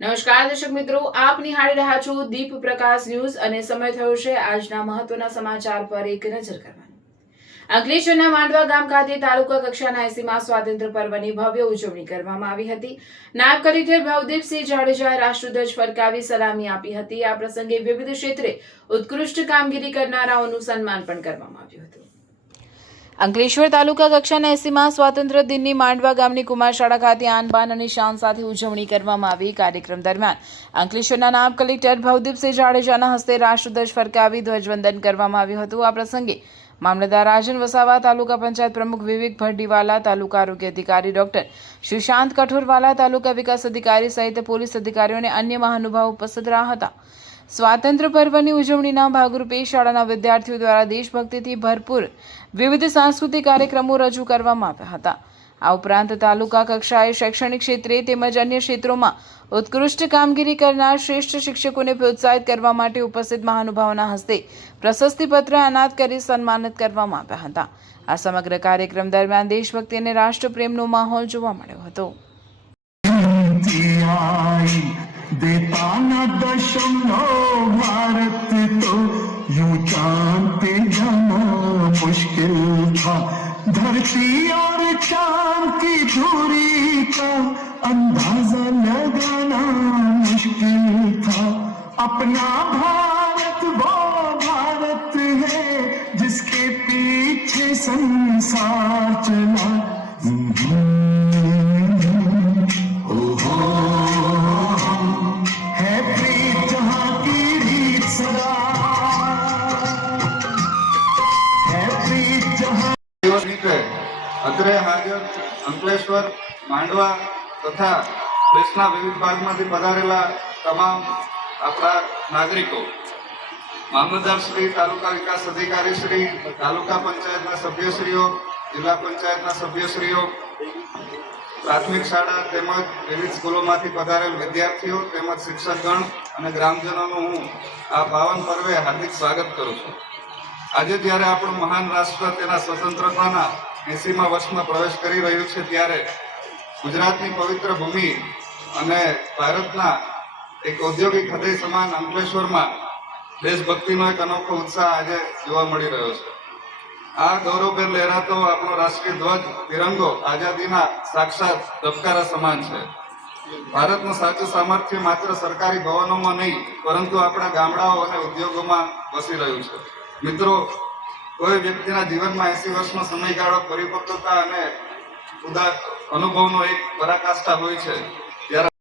નમસ્કાર દર્શક મિત્રો, આપ નિહાળી રહ્યા છો દીપ પ્રકાશ ન્યૂઝ અને સમય થયો છે આજના મહત્વના સમાચાર પર એક નજર કરવાની। અંકલેશ્વરના માંડવા ગામ ખાતે તાલુકા કક્ષાના 80મા સ્વાતંત્ર્ય પર્વની ભવ્ય ઉજવણી કરવામાં આવી હતી। નાયબ કલેક્ટર ભવદીપસિંહ જાડેજાએ રાષ્ટ્રધ્વજ ફરકાવી સલામી આપી હતી। આ પ્રસંગે વિવિધ ક્ષેત્રે ઉત્કૃષ્ટ કામગીરી કરનારાઓનું સન્માન પણ કરવામાં આવ્યું હતું। અંકલેશ્વર તાલુકા કક્ષાના 80મા સ્વાતંત્ર્ય દિનની માંડવા ગામની કુમાર શાળા ખાતે આન બાન અને શાન સાથે ઉજવણી કરવામાં આવી। કાર્યક્રમ દરમિયાન અંકલેશ્વરના નાયબ કલેક્ટર ભવદીપસિંહ જાડેજાના હસ્તે રાષ્ટ્રધ્વજ ફરકાવી ધ્વજવંદન કરવામાં આવ્યું હતું। આ પ્રસંગે મામલતદાર રાજન વસાવા, તાલુકા પંચાયત પ્રમુખ વિવેક ભરડીવાલા, તાલુકા આરોગ્ય અધિકારી ડોક્ટર સુશાંત કઠોરવાલા, તાલુકા વિકાસ અધિકારી સહિત પોલીસ અધિકારીઓ અને અન્ય મહાનુભાવો ઉપસ્થિત રહ્યા હતા। સ્વાતંત્ર્ય પર્વની ઉજવણીના ભાગરૂપે શાળાના વિદ્યાર્થીઓ દ્વારા દેશભક્તિથી ભરપૂર વિવિધ સાંસ્કૃતિક કાર્યક્રમો રજૂ કરવામાં આવ્યા હતા। આ ઉપરાંત તાલુકા કક્ષાએ શૈક્ષણિક ક્ષેત્રે તેમજ અન્ય ક્ષેત્રોમાં ઉત્કૃષ્ટ કામગીરી કરનાર શ્રેષ્ઠ શિક્ષકોને પ્રોત્સાહિત કરવા માટે ઉપસ્થિત મહાનુભાવોના હસ્તે પ્રશસ્તિપત્ર એનાયત કરી સન્માનિત કરવામાં આવ્યા હતા। આ સમગ્ર કાર્યક્રમ દરમિયાન દેશભક્તિ અને રાષ્ટ્રપ્રેમનો માહોલ જોવા મળ્યો હતો। देता न दशमलव भारत तो यूं चांद पे जाना मुश्किल था। धरती और चांद की दूरी का अंदाजा लगाना मुश्किल था। अपना भारत वो भारत है जिसके पीछे संसार चला। અત્રે હાજર અંકલેશ્વર, માંડવા તથા દેશના વિવિધ ભાગમાંથી પધારેલા તમામ આપણા નાગરિકો, મામલતદાર શ્રી, તાલુકા વિકાસ અધિકારી શ્રી, તાલુકા પંચાયતના સભ્યશ્રીઓ, જિલ્લા પંચાયતના સભ્યશ્રીઓ, પ્રાથમિક શાળા તેમજ વિવિધ સ્કૂલોમાંથી પધારેલ વિદ્યાર્થીઓ તેમજ શિક્ષકગણ અને ગ્રામજનોનું હું આ પાવન પર્વે હાર્દિક સ્વાગત કરું છું। આજે જ્યારે આપણું મહાન રાષ્ટ્ર તેના સ્વતંત્રતાના 80મા વર્ષમાં પ્રવેશ કરી રહ્યું છે, ત્યારે ગુજરાતની પવિત્ર ભૂમિ અને ભારતના એક ઔદ્યોગિક હૃદય સમાન અંકલેશ્વરમાં દેશભક્તિનો એક અનોખો ઉત્સાહ આજે જોવા મળી રહ્યો છે। આ ગૌરવભેર લહેરાતો આપણો રાષ્ટ્રીય ધ્વજ તિરંગો આઝાદીના સાક્ષાત ધબકારા સમાન છે। ભારતનું સાચું સામર્થ્ય માત્ર સરકારી ભવનોમાં નહીં, પરંતુ આપણા ગામડાઓ અને ઉદ્યોગોમાં વસી રહ્યું છે। મિત્રો, કોઈ વ્યક્તિના જીવનમાં 80 વર્ષનો સમયગાળો પરિપક્વતા અને અનુભવનો એક પરાકાષ્ઠા હોય છે।